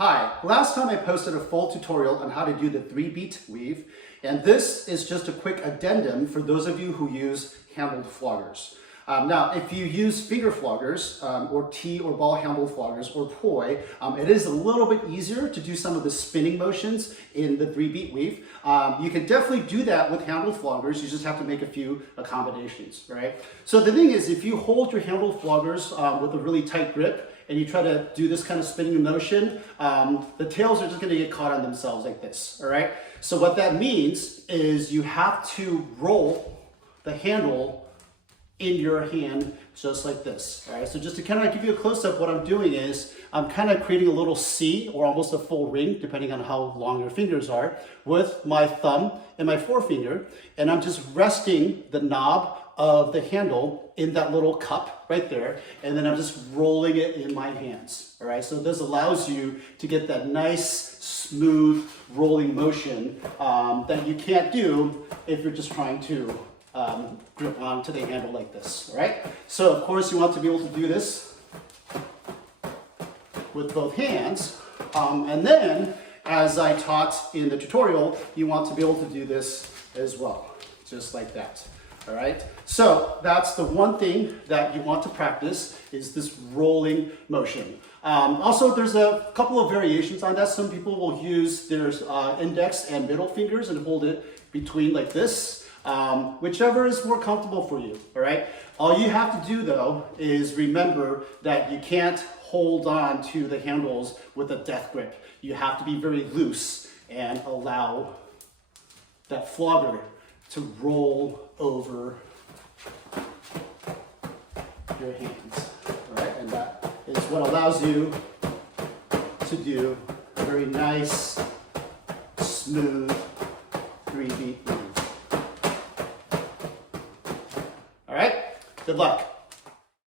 Hi, last time I posted a full tutorial on how to do the 3-beat weave, and this is just a quick addendum for those of you who use handled floggers. Now, if you use finger floggers, or T or ball handled floggers, or poi, it is a little bit easier to do some of the spinning motions in the 3-beat weave. You can definitely do that with handled floggers, you just have to make a few accommodations, right? So the thing is, if you hold your handled floggers with a really tight grip, and you try to do this kind of spinning motion, the tails are just gonna get caught on themselves like this, all right? So what that means is you have to roll the handle in your hand just like this, all right? So just to kind of give you a close-up, what I'm doing is I'm kind of creating a little C or almost a full ring, depending on how long your fingers are, with my thumb and my forefinger, and I'm just resting the knob of the handle in that little cup right there, and then I'm just rolling it in my hands, all right? So this allows you to get that nice, smooth rolling motion that you can't do if you're just trying to grip onto the handle like this, all right? So of course you want to be able to do this with both hands, and then as I taught in the tutorial, you want to be able to do this as well, just like that. All right, so that's the one thing that you want to practice is this rolling motion. Also, there's a couple of variations on that. Some people will use their index and middle fingers and hold it between like this, whichever is more comfortable for you, all right? All you have to do though is remember that you can't hold on to the handles with a death grip. You have to be very loose and allow that flogger to roll over your hands, all right? And that is what allows you to do a very nice, smooth 3-beat move. All right, good luck.